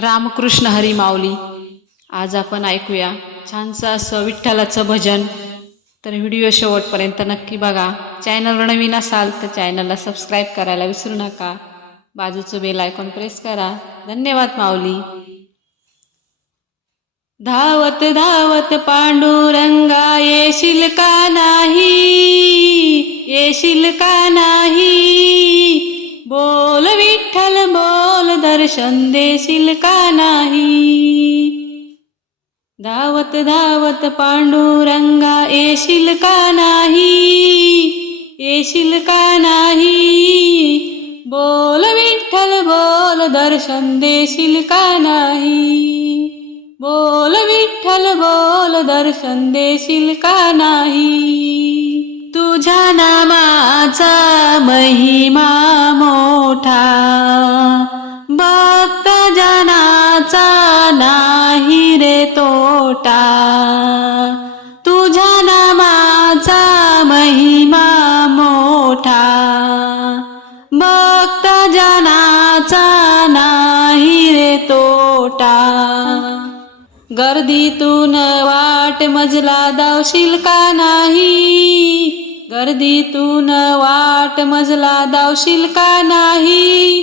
रामकृष्ण हरी माऊली. आज आपण ऐकूया छानसं असं विठ्ठलाचं भजन. तर व्हिडिओ शेवटपर्यंत नक्की बघा. चॅनलवर नवीन असाल तर चॅनलला सबस्क्राईब करायला विसरू नका. बाजूचं बेल आयकॉन प्रेस करा. धन्यवाद माऊली. धावत धावत पांडुरंगा येशील का नाही? येशील का नाही? बोल दर्शन देशील का नाही? धावत धावत पांडुरंगा येशील का नाही? येशील का नाही? बोल विठ्ठल बोल दर्शन देशील का नाही? बोल विठ्ठल बोल दर्शन देशील का नाही? तुझ्या नामाचा महिमा मोठा भक्त जनाचा नाही रे तोटा. तुझ्या नामाचा महिमा मोठा. भक्त जनाचा नाही रे तोटा. गर्दीतून वाट मजला दावशील का नाही? गर्दीतून वाट मजला दावशील का नाही?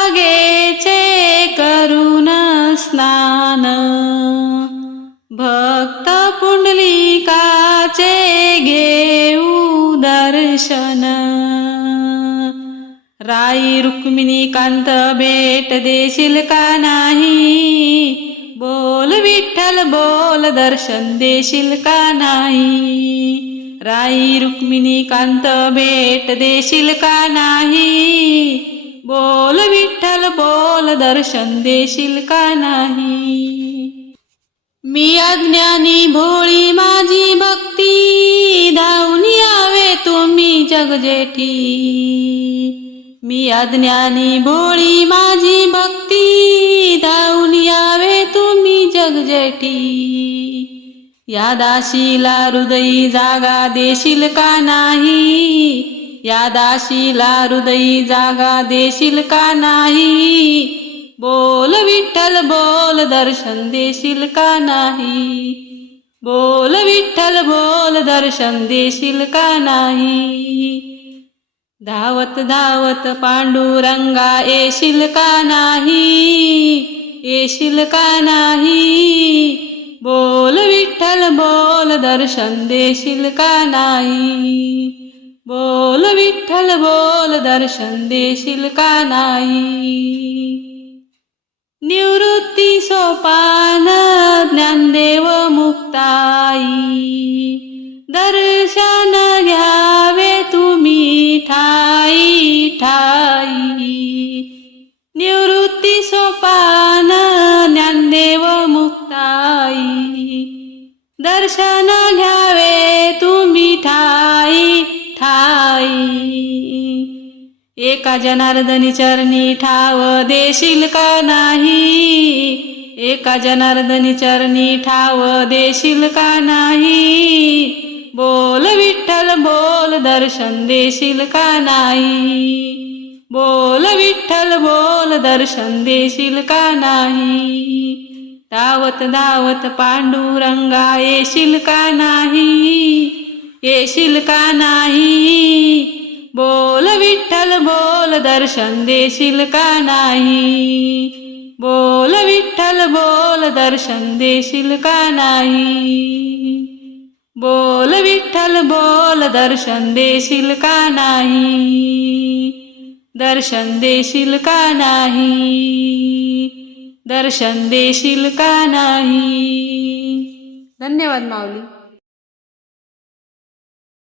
पुंडलिकाचे घेऊ दर्शन. राई रुक्मिणी कांत भेट देशील का नाही? बोल विठ्ठल बोल दर्शन देशील का नाही? राई रुक्मिणी कांत भेट देशील का नाही? बोल विठ्ठल बोल दर्शन देशील का नाही? मी अज्ञानी भो जगजेटी मी अज्ञानी भोळी माझी भक्ती धावून यावे तुम्ही जगजेटी या दाशीला हृदयी जागा देशील का नाही? या दाशीला हृदयी जागा देशील का नाही? बोल विठ्ठल बोल दर्शन देशील का नाही? बोल विठ्ठल बोल दर्शन देशील का नाही? धावत धावत पांडुरंगा येशील का नाही? येशील का नाही? बोल विठ्ठल बोल दर्शन देशील का नाही? बोल विठ्ठल बोल दर्शन देशील का नाही? निवृत्ती सोपान ज्ञानदेव मुक्ताई. दर्शन घ्यावे तुम्ही ठाई ठाई. निवृत्ती सोपान ज्ञानदेव मुक्ताई. दर्शन घ्यावे तुम्ही ठाई ठाई. एका जनार्दनी चरणी ठाव देशील का नाही? एका जनार्दनी चरणी ठाव देशील का नाही? बोल विठ्ठल बोल दर्शन देशील का नाही? बोल विठ्ठल बोल दर्शन देशील का नाही? धावत धावत पांडुरंगा येशील का नाही? येशील का नाही? बोल विठ्ठल बोल दर्शन देशील का नाही? बोल विठ्ठल बोल दर्शन देशील का नाही? बोल विठ्ठल बोल दर्शन देशील का नाही? दर्शन देशील का नाही? दर्शन देशील का नाही? धन्यवाद माऊली.